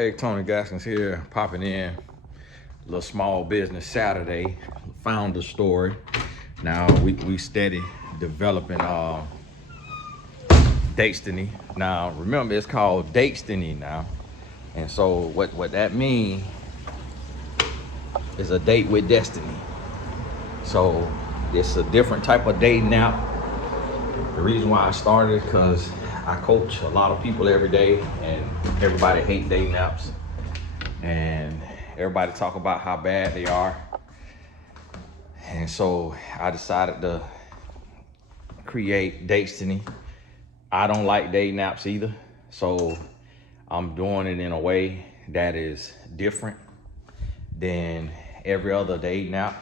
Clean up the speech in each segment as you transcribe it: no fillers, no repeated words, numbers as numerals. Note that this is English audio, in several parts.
Hey, Tony Gaskins here, popping in. Little small business Saturday, founder story. Now we steady developing Destiny. Now remember, it's called Destiny now, and so what that means is a date with destiny. So it's a different type of dating app. The reason why I started because I coach a lot of people every day, and everybody hate dating apps, and everybody talk about how bad they are. And so I decided to create Destiny. I don't like dating apps either, so I'm doing it in a way that is different than every other dating app.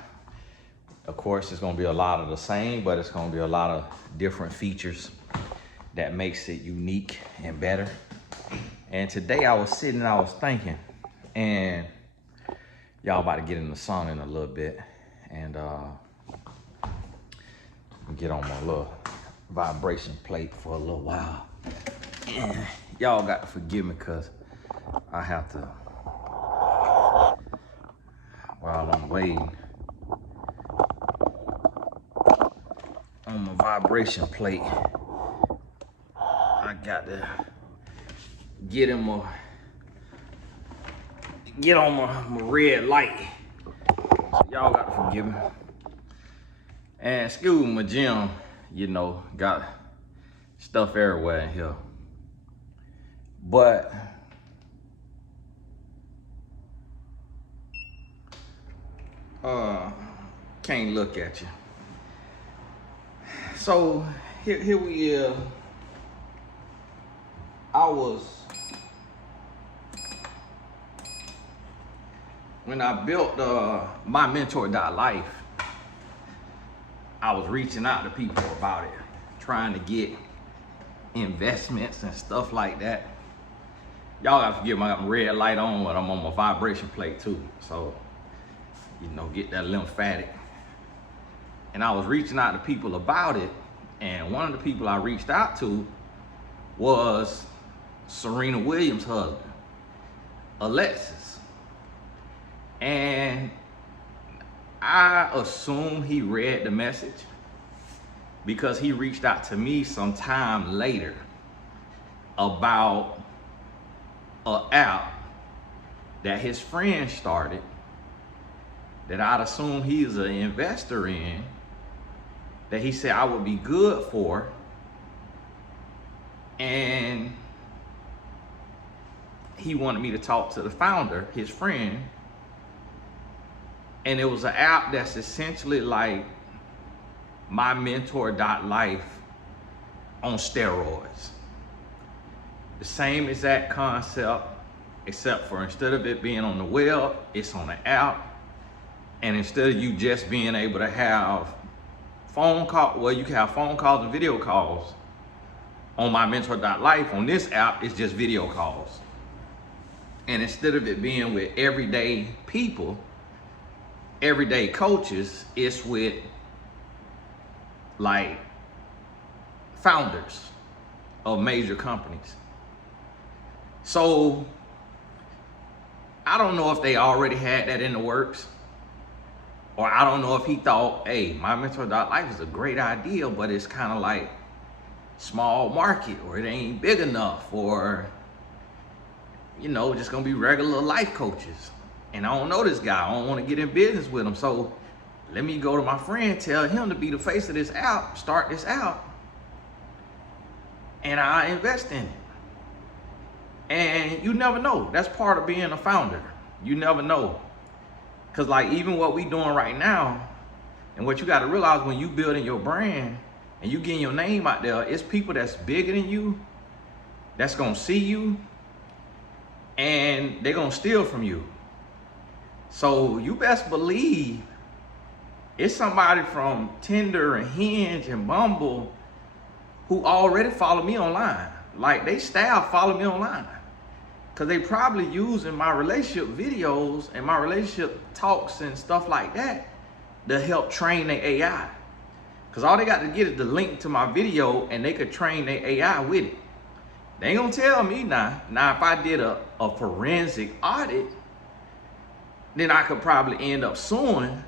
Of course, it's gonna be a lot of the same, but it's gonna be a lot of different features that makes it unique and better. And today I was sitting and I was thinking, and y'all about to get in the sun in a little bit, and get on my little vibration plate for a little while. And y'all got to forgive me because I have to, while I'm waiting on my vibration plate, I got to get on my red light. So y'all got to forgive me. And excuse my gym, got stuff everywhere in here. But can't look at you. So here we are. When I built my mentor.life, I was reaching out to people about it, trying to get investments and stuff like that. Y'all gotta forgive me, I got my red light on, but I'm on my vibration plate too. So, get that lymphatic. And I was reaching out to people about it, and one of the people I reached out to was Serena Williams' husband, Alexis. And I assume he read the message because he reached out to me sometime later about an app that his friend started that I'd assume he's an investor in, that he said I would be good for. And he wanted me to talk to the founder, his friend. And it was an app that's essentially like my mentor.life on steroids. The same exact concept, except for instead of it being on the web, it's on the app. And instead of you just being able to have phone call, well, you can have phone calls and video calls. On my mentor.life, on this app, it's just video calls. And instead of it being with everyday people, everyday coaches, it's with like founders of major companies. So I don't know if they already had that in the works, or I don't know if he thought, hey, my mentor.life is a great idea, but it's kind of like small market, or it ain't big enough, or just gonna be regular life coaches. And I don't know this guy, I don't want to get in business with him, so let me go to my friend, tell him to be the face of this app, start this app, and I invest in it. And you never know, that's part of being a founder. You never know, because like even what we doing right now, and what you got to realize when you building your brand and you getting your name out there, it's people that's bigger than you that's gonna see you, and they're gonna steal from you. So you best believe it's somebody from Tinder and Hinge and Bumble who already follow me online. Like they staff follow me online, because they probably using my relationship videos and my relationship talks and stuff like that to help train their AI. Because all they got to get is the link to my video, and they could train their AI with it. They ain't gonna tell me now. Now, if I did a forensic audit, then I could probably end up suing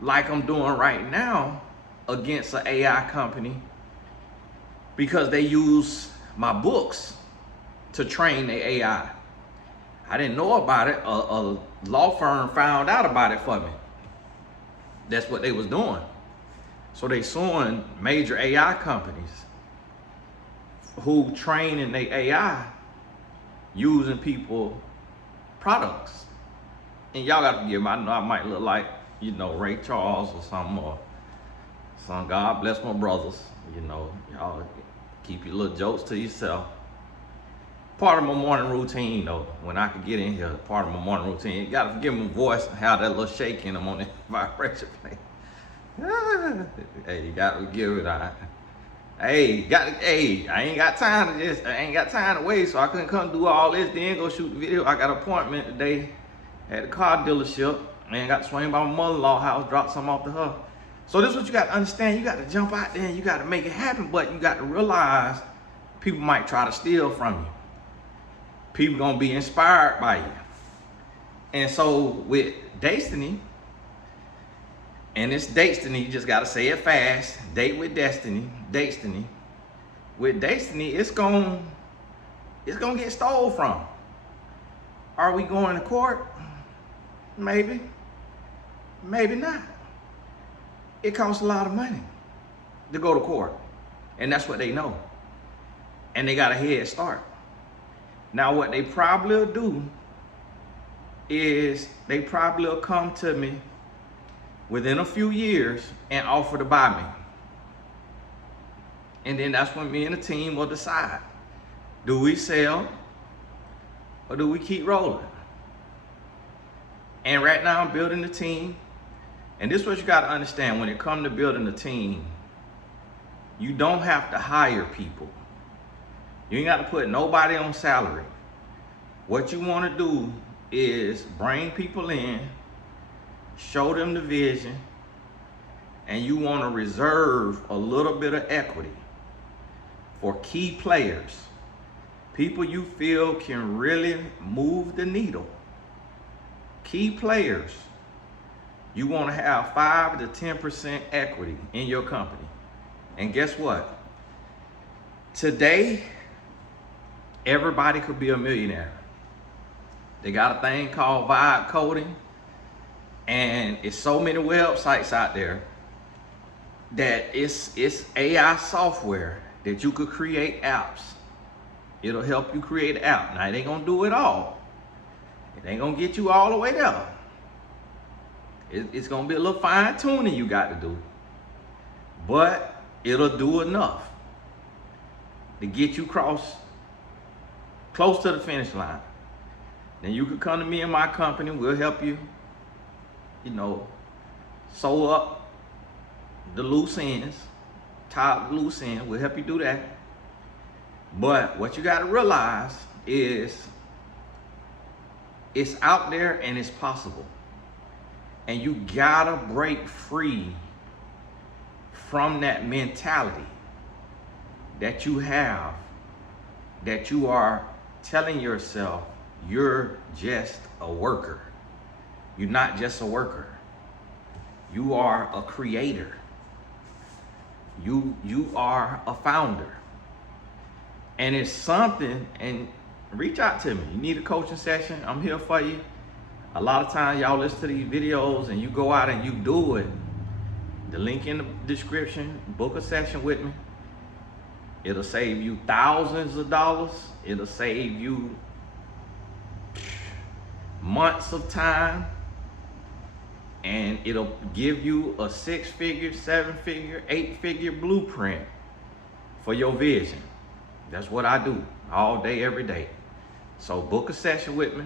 like I'm doing right now against an AI company because they use my books to train the AI. I didn't know about it. A law firm found out about it for me. That's what they was doing. So they suing major AI companies who training their AI using people products. And y'all got to forgive me. I know I might look like, you know, Ray Charles or something, or some. God bless my brothers. You know, y'all keep your little jokes to yourself. Part of my morning routine, though, when I could get in here, part of my morning routine, you got to forgive my voice and how that little shaking I'm on that vibration plate. Hey, you got to give it. I ain't got time to wait, so I couldn't come do all this, then go shoot the video. I got an appointment today at the car dealership, and got to swing by my mother-in-law house, drop something off to her. So this is what you got to understand. You got to jump out there and you got to make it happen, but you got to realize people might try to steal from you. People gonna be inspired by you. And so with Destiny, and it's Destiny, you just gotta say it fast. Date with Destiny, Destiny. With Destiny, it's gonna get stole from. Are we going to court? Maybe, maybe not. It costs a lot of money to go to court, and that's what they know. And they got a head start. Now, what they probably will do is they probably will come to me within a few years and offer to buy me. And then that's when me and the team will decide, do we sell or do we keep rolling? And right now I'm building the team. And this is what you got to understand when it comes to building a team. You don't have to hire people. You ain't got to put nobody on salary. What you want to do is bring people in, show them the vision, and you want to reserve a little bit of equity for key players, people you feel can really move the needle. Key players, you want to have 5 to 10% equity in your company. And guess what? Today, everybody could be a millionaire. They got a thing called vibe coding, and it's so many websites out there that it's AI software that you could create apps. It'll help you create an app. Now, it ain't gonna do it all. It ain't gonna get you all the way there. It's gonna be a little fine tuning you got to do, but it'll do enough to get you close to the finish line. Then you can come to me and my company. We'll help you, sew up the loose ends, tie up the loose ends. We'll help you do that. But what you got to realize is it's out there and it's possible. And you gotta break free from that mentality that you have, that you are telling yourself you're just a worker. You're not just a worker. You are a creator. You are a founder. And it's something, and reach out to me. You need a coaching session, I'm here for you. A lot of times y'all listen to these videos and you go out and you do it. The link in the description, book a session with me. It'll save you thousands of dollars. It'll save you months of time. And it'll give you a 6-figure, 7-figure, 8-figure blueprint for your vision. That's what I do all day, every day. So book a session with me.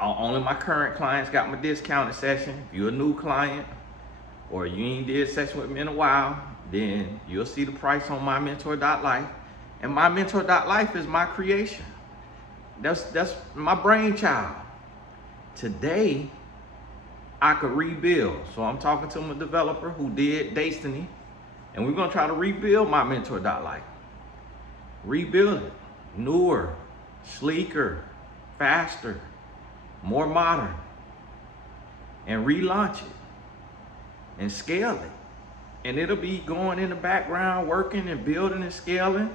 Only my current clients got my discounted session. If you're a new client or you ain't did a session with me in a while, then you'll see the price on mymentor.life. And mymentor.life is my creation. That's my brainchild. Today, I could rebuild. So I'm talking to my developer who did Destiny, and we're gonna try to rebuild mymentor.life. rebuild it, newer, sleeker, faster, more modern, and relaunch it and scale it. And it'll be going in the background, working and building and scaling,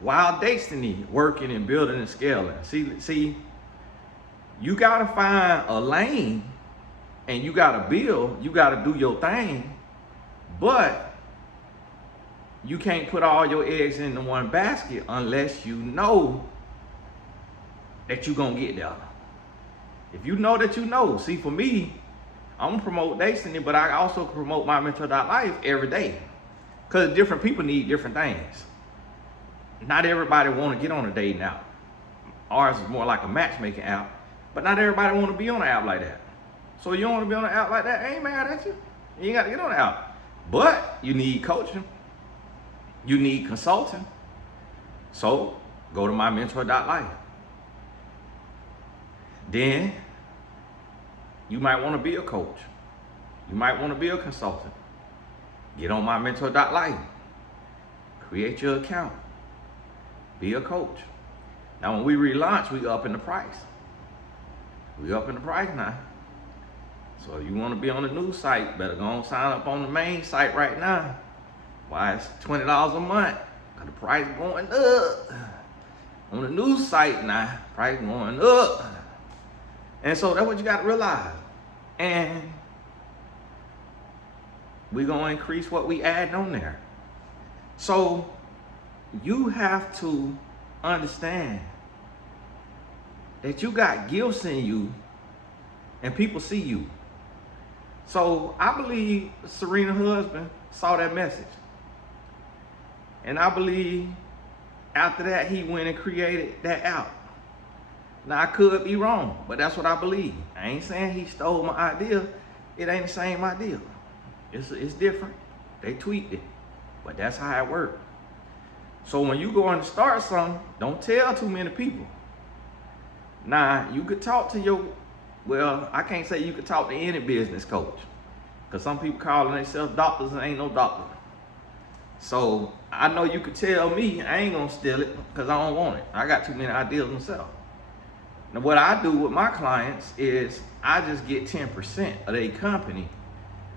while Destiny working and building and scaling. See, you gotta find a lane and you gotta build, you gotta do your thing, but you can't put all your eggs into one basket unless you know that you're gonna get there. If you know that you know, see, for me, I'm gonna promote Destiny, but I also promote my mentor.life every day. Because different people need different things. Not everybody wanna get on a dating app. Ours is more like a matchmaking app, but not everybody wanna be on an app like that. So you don't wanna be on an app like that, I ain't mad at you. You ain't gotta get on the app. But you need coaching. You need consulting. So go to my mentor.life. Then you might want to be a coach. You might want to be a consultant. Get on my mentor.life. Create your account. Be a coach. Now when we relaunch, we up in the price. We up in the price now. So if you want to be on the new site, better go and sign up on the main site right now. Why it's $20 a month? Cause the price going up. On the new site now, price going up. And so that's what you got to realize. And we're going to increase what we add on there. So you have to understand that you got gifts in you and people see you. So I believe Serena's husband saw that message. And I believe after that, he went and created that app. Now, I could be wrong, but that's what I believe. I ain't saying he stole my idea. It ain't the same idea. It's different. They tweaked it, but that's how it worked. So when you go in to start something, don't tell too many people. Now, you could talk to well, I can't say you could talk to any business coach, because some people calling themselves doctors and ain't no doctor. So I know you could tell me, I ain't gonna steal it because I don't want it. I got too many ideas myself. Now what I do with my clients is I just get 10% of their company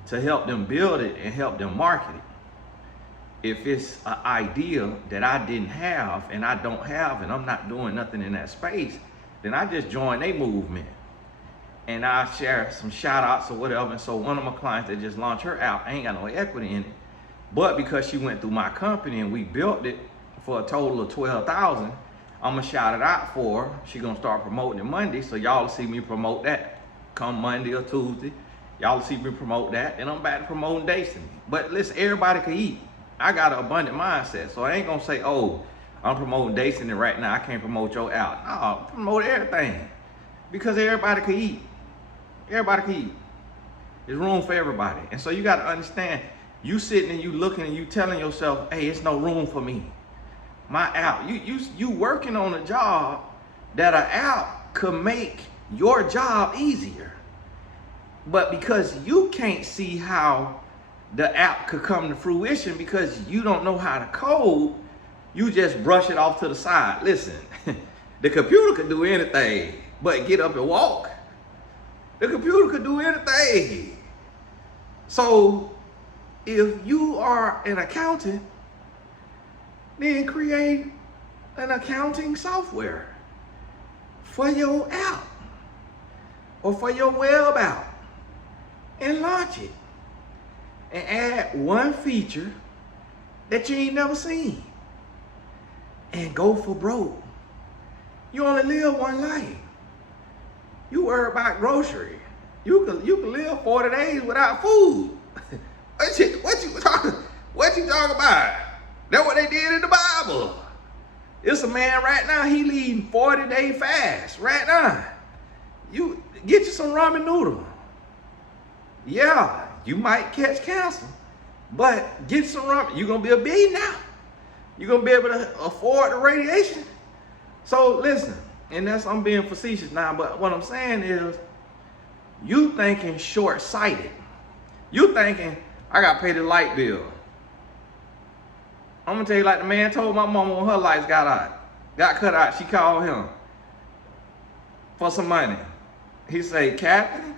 to help them build it and help them market it. If it's an idea that I didn't have and I don't have and I'm not doing nothing in that space, then I just join their movement. And I share some shout outs or whatever. And so one of my clients that just launched her app, I ain't got no equity in it. But because she went through my company and we built it for a total of $12,000, I'm gonna shout it out for her. She gonna start promoting it Monday, so y'all will see me promote that. Come Monday or Tuesday, y'all will see me promote that, and I'm back to promoting Destiny. But listen, everybody can eat. I got an abundant mindset, so I ain't gonna say, oh, I'm promoting Destiny right now, I can't promote your out. No, I promote everything. Because everybody can eat. Everybody can eat. There's room for everybody. And so you gotta understand, you sitting and you looking and you telling yourself, hey, it's no room for me. My app, you working on a job that an app could make your job easier. But because you can't see how the app could come to fruition because you don't know how to code, you just brush it off to the side. Listen, the computer could do anything but get up and walk. The computer could do anything. So if you are an accountant, then create an accounting software for your app or for your web app and launch it and add one feature that you ain't never seen and go for broke. You only live one life. You worry about grocery. You can live 40 days without food. What you talking about? That's what they did in the Bible. It's a man right now, he leading 40-day fast right now. You get you some ramen noodle. Yeah, you might catch cancer, but get some ramen. You're gonna be a billionaire. You're gonna be able to afford the radiation. So listen, and I'm being facetious now, but what I'm saying is, you thinking short-sighted. You thinking, I gotta pay the light bill. I'm gonna tell you like the man told my mama when her lights got cut out, she called him for some money. He said, Captain,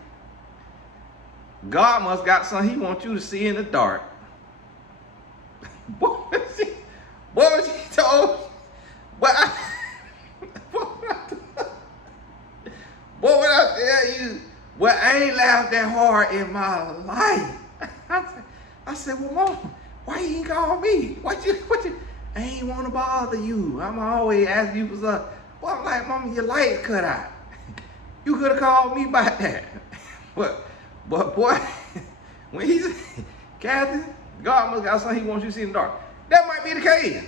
God must got something he wants you to see in the dark. Boy, she told, what what would I tell you? Well, I ain't laughed that hard in my life. I said, well, Mom, why you ain't call me? What you? I ain't want to bother you. I'm always asking you for something. Well, I'm like, Mama, your light cut out. You could have called me about that. But boy, when he said, Kathy, God must got something he wants you to see in the dark. That might be the case.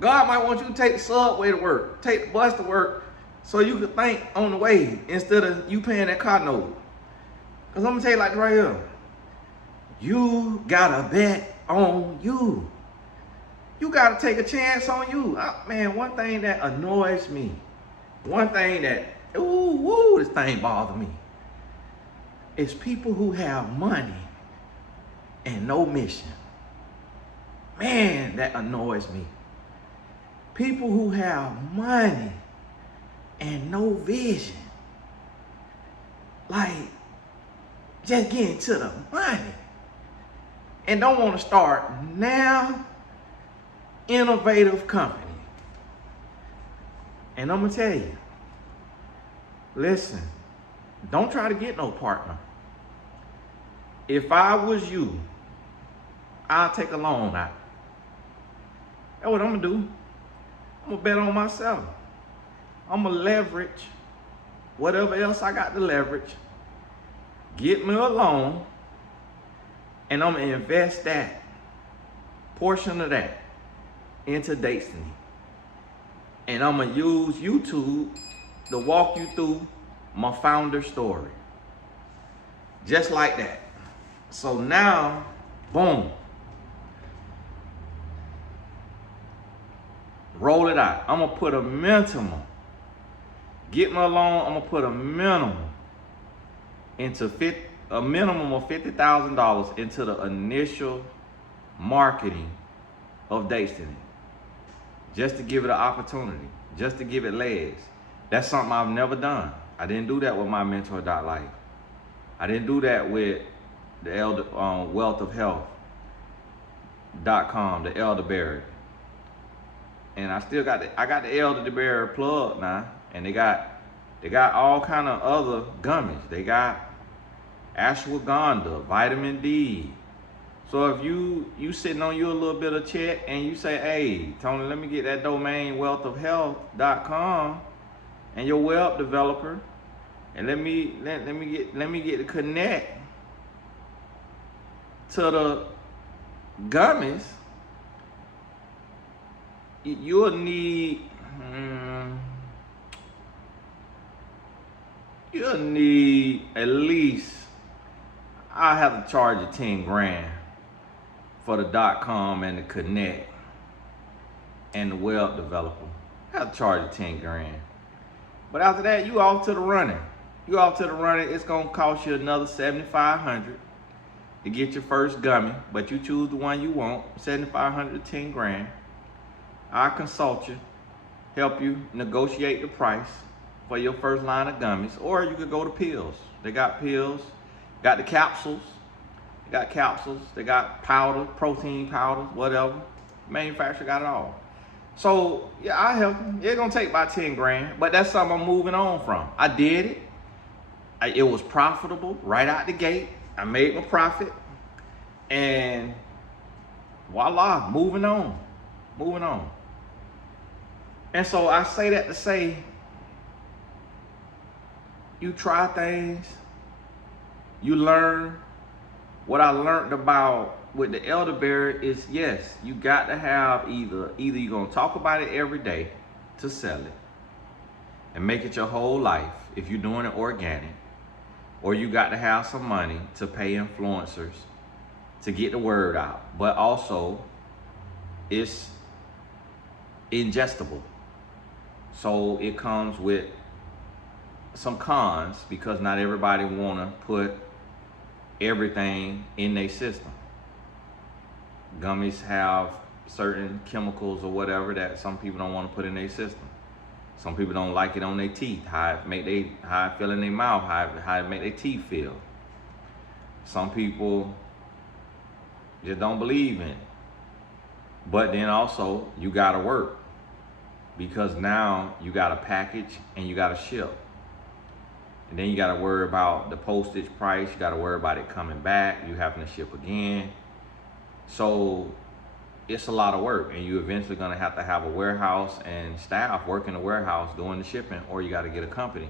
God might want you to take the subway to work, take the bus to work, so you could think on the way instead of you paying that car note. Because I'm going to tell you like right here. You got to bet on you. You got to take a chance on you. Man, one thing that annoys me, one thing that, this thing bothers me, is people who have money and no mission. Man, that annoys me. People who have money and no vision. Like, just getting to the money. And don't want to start now innovative company. And I'm going to tell you, listen, don't try to get no partner. If I was you, I'll take a loan out. That's what I'm going to do. I'm going to bet on myself. I'm going to leverage whatever else I got to leverage. Get me a loan. And I'm going to invest that portion of that into Destiny. And I'm going to use YouTube to walk you through my founder story. Just like that. So now, boom. Roll it out. I'm going to put a minimum. Get me a loan, I'm going to put a minimum into a minimum of $50,000 into the initial marketing of Destiny. Just to give it an opportunity, just to give it legs. That's something I've never done. I didn't do that with my mentor.life. I didn't do that with the wealthofhealth.com, the elderberry. And I still got I got the elderberry plug now, and they got all kind of other gummies. They got ashwagandha, vitamin D. So if you sitting on you a little bit of check and you say, hey, Tony, let me get that domain wealthofhealth.com and your web developer, and let me get the connect to the gummies, you'll need at least, I have to charge you 10 grand for the .com and the connect and the web developer. I have to charge you 10 grand. But after that, you off to the running. It's gonna cost you another $7,500 to get your first gummy, but you choose the one you want, $7,500 to 10 grand. I'll consult you, help you negotiate the price for your first line of gummies, or you could go to pills. They got pills, got the capsules, they got powder, protein powders, whatever. Manufacturer got it all. So yeah, I help you. It's gonna take about 10 grand, but that's something I'm moving on from. I did it. It was profitable right out the gate. I made my profit, and voila, moving on. And so I say that to say, you try things, you learn. What I learned about with the elderberry is, yes, you got to have either you're gonna talk about it every day to sell it and make it your whole life if you're doing it organic, or you got to have some money to pay influencers to get the word out. But also, it's ingestible, so it comes with some cons because not everybody wanna put everything in their system. Gummies have certain chemicals or whatever that some people don't want to put in their system. Some people don't like it on their teeth, how it feel in their mouth, how it make their teeth feel. Some people just don't believe in it. But then also, you gotta work, because now you gotta package and you gotta ship. And then you gotta worry about the postage price, you gotta worry about it coming back, you having to ship again. So it's a lot of work, and you eventually gonna have to have a warehouse and staff work in the warehouse doing the shipping, or you gotta get a company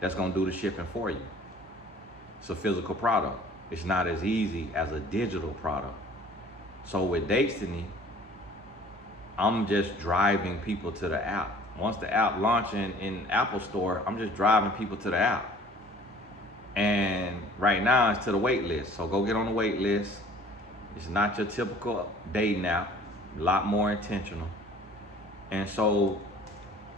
that's gonna do the shipping for you. It's a physical product. It's not as easy as a digital product. So with Destiny, I'm just driving people to the app. Once the app launching in Apple Store, I'm just driving people to the app. And right now it's to the wait list. So go get on the wait list. It's not your typical dating app, a lot more intentional. And so,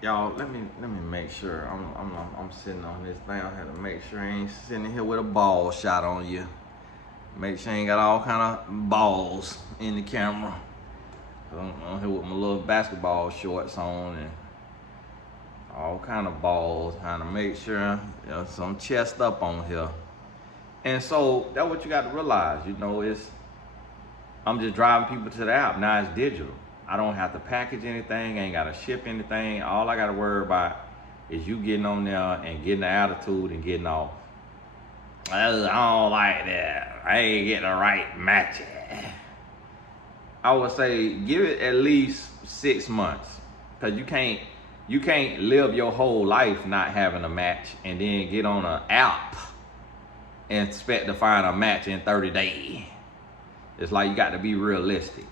y'all, let me make sure I'm sitting on this thing. I had to make sure I ain't sitting here with a ball shot on you. Make sure I ain't got all kind of balls in the camera. I'm here with my little basketball shorts on and all kind of balls, trying to make sure some chest up on here. And so that's what you got to realize, I'm just driving people to the app. Now it's digital. I don't have to package anything, ain't got to ship anything. All I got to worry about is you getting on there and getting the attitude and getting off. I don't like that. I ain't getting the right match. I would say give it at least 6 months, because you can't live your whole life not having a match and then get on an app and expect to find a match in 30 days. It's like you got to be realistic.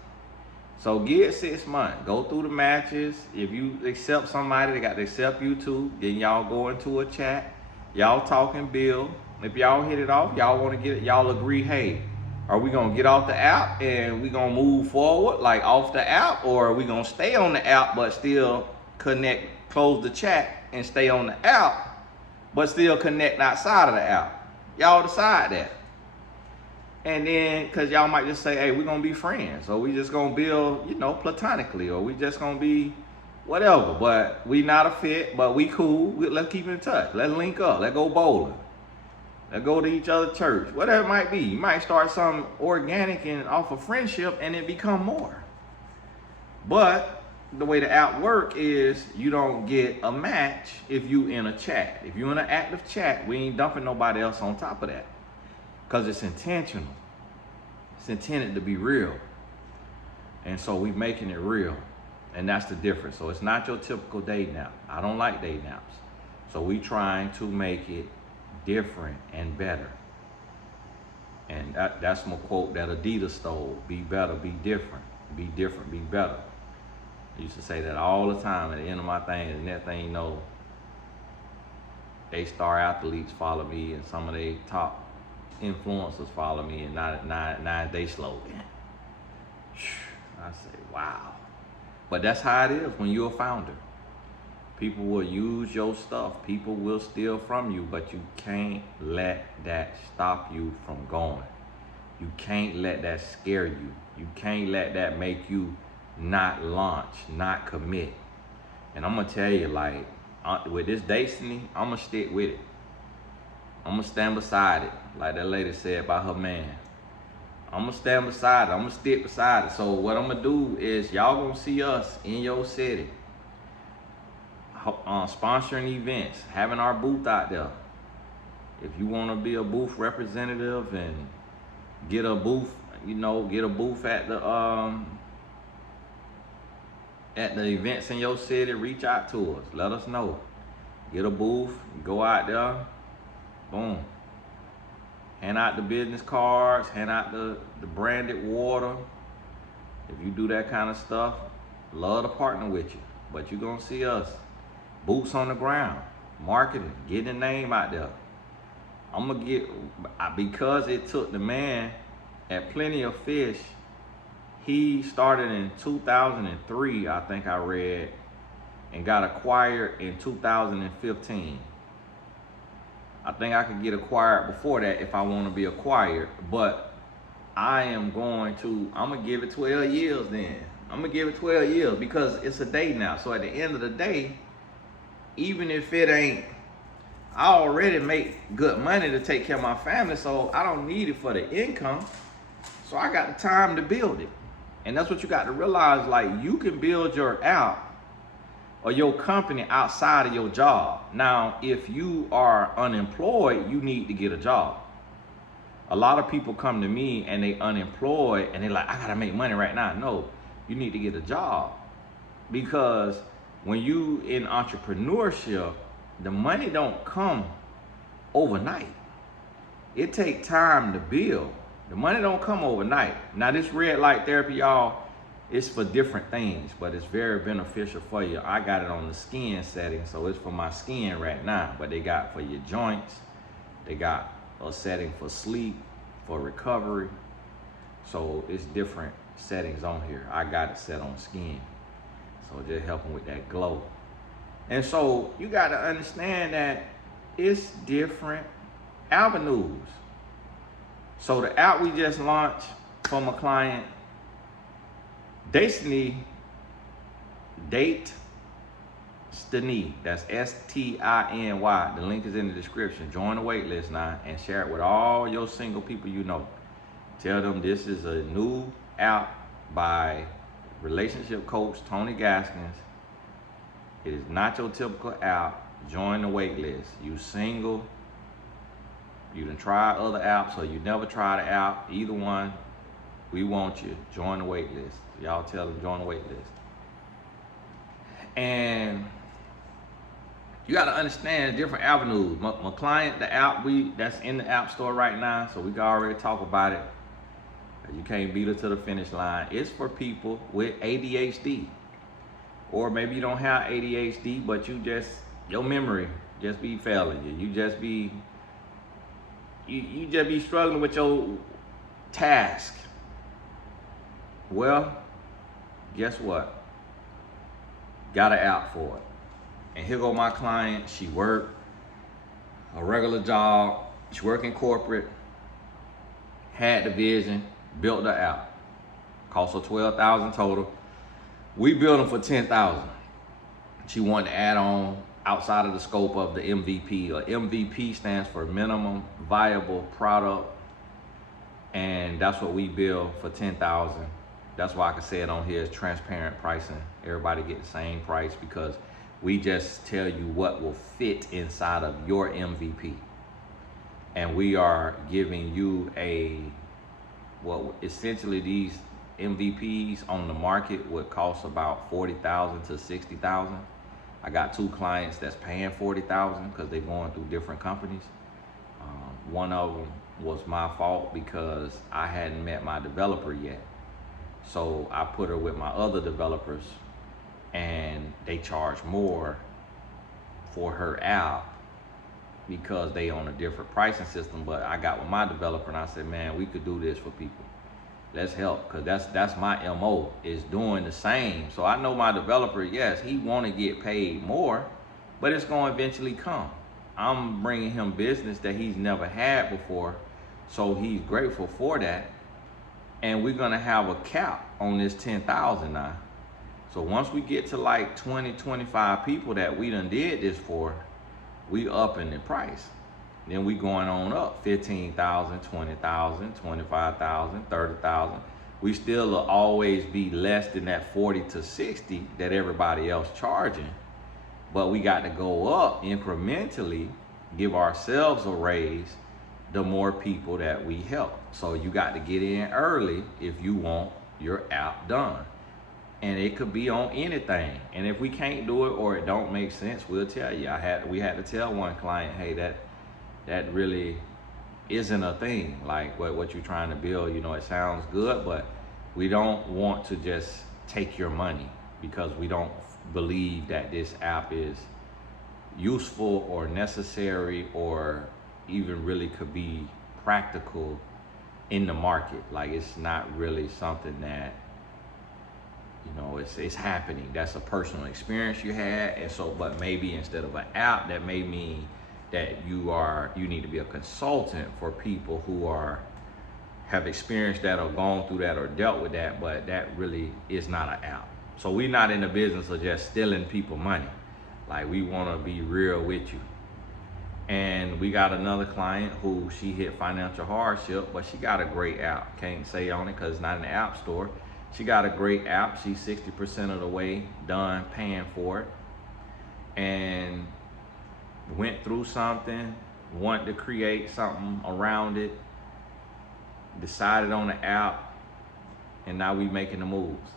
So give it 6 months. Go through the matches. If you accept somebody, they got to accept you too. Then y'all go into a chat. Y'all talking bill. If y'all hit it off, y'all want to get it, y'all agree, hey, are we gonna get off the app and we gonna move forward like off the app, or are we gonna stay on the app but still close the chat and stay on the app but still connect outside of the app? Y'all decide that. And then, cause y'all might just say, hey, we're gonna be friends, or we just gonna build, platonically, or we just gonna be whatever, but we not a fit, but we cool. Let's keep in touch. Let's link up. Let's go bowling. Let's go to each other's church. Whatever it might be. You might start something organic and off of friendship and it become more. But the way the app work is you don't get a match if you in a chat. If you in an active chat, we ain't dumping nobody else on top of that, because it's intentional. It's intended to be real. And so we making it real. And that's the difference. So it's not your typical dating app. I don't like dating apps. So we trying to make it different and better. And that's my quote that Adidas stole. Be better, be different. Be different, be better. I used to say that all the time at the end of my thing. And that thing, they star athletes follow me, and some of their top influencers follow me, and now they slogan. I say, wow. But that's how it is when you're a founder. People will use your stuff. People will steal from you, but you can't let that stop you from going. You can't let that scare you. You can't let that make you not launch, not commit. And I'm gonna tell you, like, with this Destiny, I'm gonna stick with it. I'm gonna stand beside it, like that lady said about her man. I'm gonna stand beside it. I'm gonna stick beside it. So what I'm gonna do is, y'all gonna see us in your city, sponsoring events, having our booth out there. If you want to be a booth representative and get a booth, get a booth at the events in your city, reach out to us. Let us know. Get a booth, go out there, boom. Hand out the business cards, hand out the branded water. If you do that kind of stuff, love to partner with you. But you're gonna see us. Boots on the ground, marketing, getting the name out there. I'm gonna get, because it took the man at Plenty of Fish, he started in 2003, I think I read, and got acquired in 2015. I think I could get acquired before that if I want to be acquired, but I'm gonna give it 12 years then. I'm gonna give it 12 years because it's a day now. So at the end of the day, even if it ain't, I already make good money to take care of my family, so I don't need it for the income. So I got the time to build it. And that's what you got to realize, like, you can build your app or your company outside of your job. Now, if you are unemployed, you need to get a job. A lot of people come to me and they unemployed and they're like, I gotta make money right now. No, you need to get a job. Because when you in entrepreneurship, the money don't come overnight. It takes time to build. The money don't come overnight. Now this red light therapy, y'all, it's for different things, but it's very beneficial for you. I got it on the skin setting, so it's for my skin right now, but they got for your joints. They got a setting for sleep, for recovery. So it's different settings on here. I got it set on skin. So just helping with that glow. And so you got to understand that it's different avenues. So the app we just launched from a client, Destiny, Stiny, that's Stiny. The link is in the description. Join the wait list now and share it with all your single people you know. Tell them this is a new app by relationship coach Tony Gaskins. It is not your typical app. Join the wait list. You single, you done try other apps or you never tried an app, either one, we want you. Join the wait list. Y'all tell them join the wait list. And you got to understand different avenues. My client, the app that's in the app store right now, so we can already talk about it. You can't beat her to the finish line. It's for people with ADHD, or maybe you don't have ADHD, but your memory just be failing you. You just be struggling with your task. Well, guess what? Got an app for it. And here go my client. She worked a regular job. She worked in corporate, had the vision, built the app. Cost her $12,000 total. We built them for $10,000. She wanted to add on outside of the scope of the MVP. Or MVP stands for minimum viable product. And that's what we build for $10,000. That's why I can say it on here is transparent pricing. Everybody get the same price because we just tell you what will fit inside of your MVP. And we are giving you essentially these MVPs on the market would cost about $40,000 to $60,000. I got 2 clients that's paying $40,000 because they're going through different companies. One of them was my fault because I hadn't met my developer yet. So I put her with my other developers and they charge more for her app because they on a different pricing system. But I got with my developer and I said, man, we could do this for people. Let's help, because that's my MO, is doing the same. So I know my developer, yes, he want to get paid more, but it's going to eventually come. I'm bringing him business that he's never had before, so he's grateful for that. And we're gonna have a cap on this 10,000 now. So once we get to like 20, 25 people that we done did this for, we upping the price. Then we going on up, 15,000, 20,000, 25,000, 30,000. We still will always be less than that 40 to 60 that everybody else charging. But we got to go up incrementally, give ourselves a raise, the more people that we help. So you got to get in early if you want your app done. And it could be on anything. And if we can't do it or it don't make sense, we'll tell you. We had to tell one client, hey, that really isn't a thing. Like what you're trying to build, it sounds good, but we don't want to just take your money because we don't believe that this app is useful or necessary or even really could be practical in the market. Like it's not really something that, it's happening. That's a personal experience you had. And so, but maybe instead of an app, that may mean that you need to be a consultant for people who are have experienced that or gone through that or dealt with that, but that really is not an app. So we're not in the business of just stealing people money. Like, we want to be real with you. And we got another client who she hit financial hardship, but she got a great app. Can't say on it because it's not in the app store. She got a great app. She's 60% of the way done paying for it. And went through something, wanted to create something around it, decided on the app, and now we making the moves.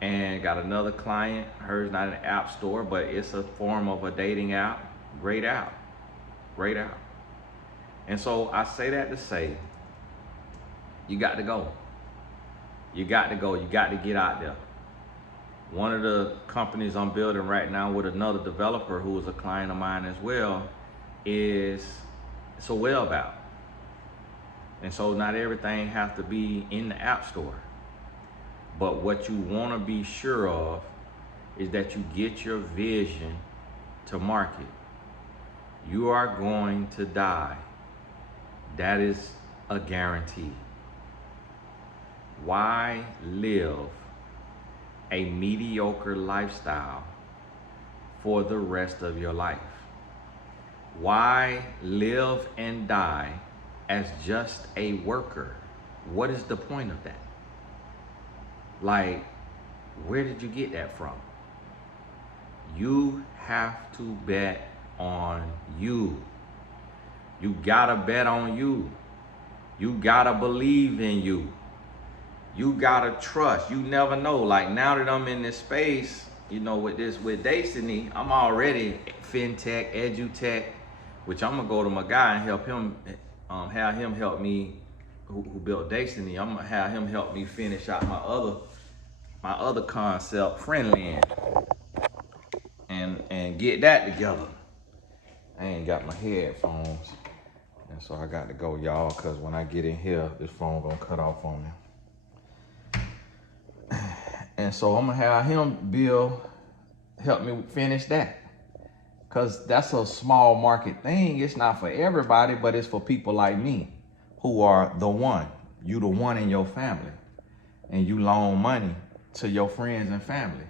And got another client, hers not in the app store, but it's a form of a dating app. Great app, great app. And so I say that to say, you got to go. You got to go, you got to get out there. One of the companies I'm building right now with another developer who is a client of mine as well is it's a web app. And so not everything has to be in the app store. But what you want to be sure of is that you get your vision to market. You are going to die. That is a guarantee. Why live a mediocre lifestyle for the rest of your life? Why live and die as just a worker? What is the point of that? Like, where did you get that from? You have to bet on you. You gotta bet on you. You gotta believe in you. You gotta trust. You never know. Like, now that I'm in this space, you know, with Destiny, I'm already fintech, edutech, which I'm gonna go to my guy and help him, have him help me, who built Destiny. I'm gonna have him help me finish out my other concept, Friendly, and get that together. I ain't got my headphones, and so I got to go, y'all, because when I get in here, this phone gonna cut off on me. And so I'm gonna have him, help me finish that. Because that's a small market thing. It's not for everybody, but it's for people like me who are the one. You the one in your family. And you loan money to your friends and family.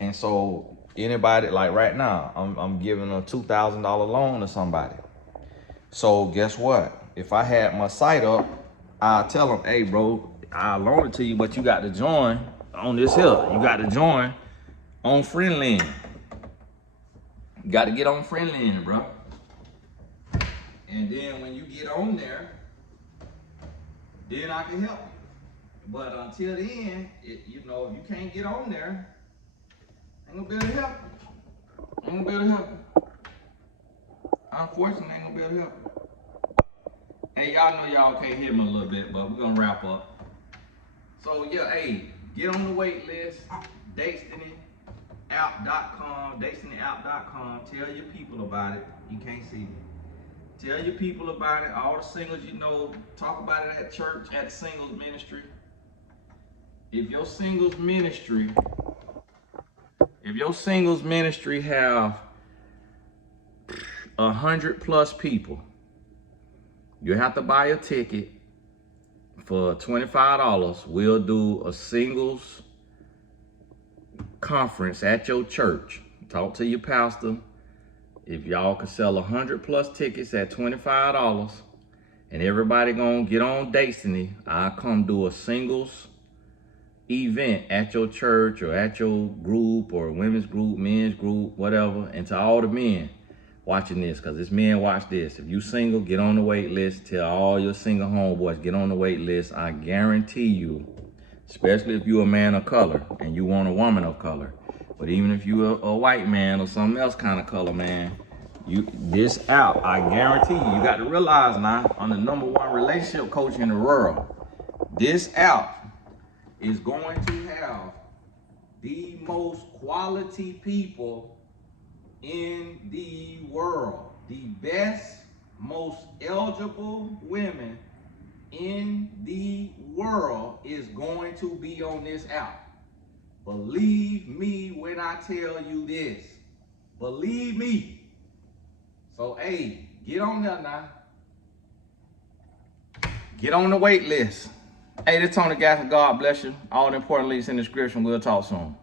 And so anybody, like right now, I'm giving a $2,000 loan to somebody. So guess what? If I had my site up, I'll tell them, hey bro, I'll loan it to you, but you got to join on this here. You got to join on Friendly. You got to get on Friendly, bro. And then when you get on there, then I can help you. But until then, you know, if you can't get on there, I ain't gonna be able to help you. I ain't gonna be able to help you. Unfortunately, I ain't gonna be able to help you. Hey, y'all know y'all can't hear me a little bit, but we're gonna wrap up. So yeah, hey, get on the wait list, DestinyApp.com, DestinyApp.com. Tell your people about it. You can't see me. Tell your people about it. All the singles you know, talk about it at church, at the singles ministry. If your singles ministry have 100+ people, you have to buy a ticket for $25. We'll do a singles conference at your church. Talk to your pastor. If y'all can sell 100+ tickets at $25 and everybody gonna get on Destiny, I'll come do a singles event at your church or at your group or women's group, men's group, whatever. And to all the men watching this, because this men watch this, if you single, get on the wait list. Tell all your single homeboys, get on the wait list. I guarantee you, especially if you're a man of color and you want a woman of color, but even if you're a white man or something else kind of color, man, this app, I guarantee you got to realize now, I'm the #1 relationship coach in the world. This app is going to have the most quality people in the world. The best, most eligible women in the world is going to be on this app. Believe me when I tell you this. Believe me. So, hey, get on there now. Get on the wait list. Hey, this Tony Gasson. God bless you. All the important links in the description. We'll talk soon.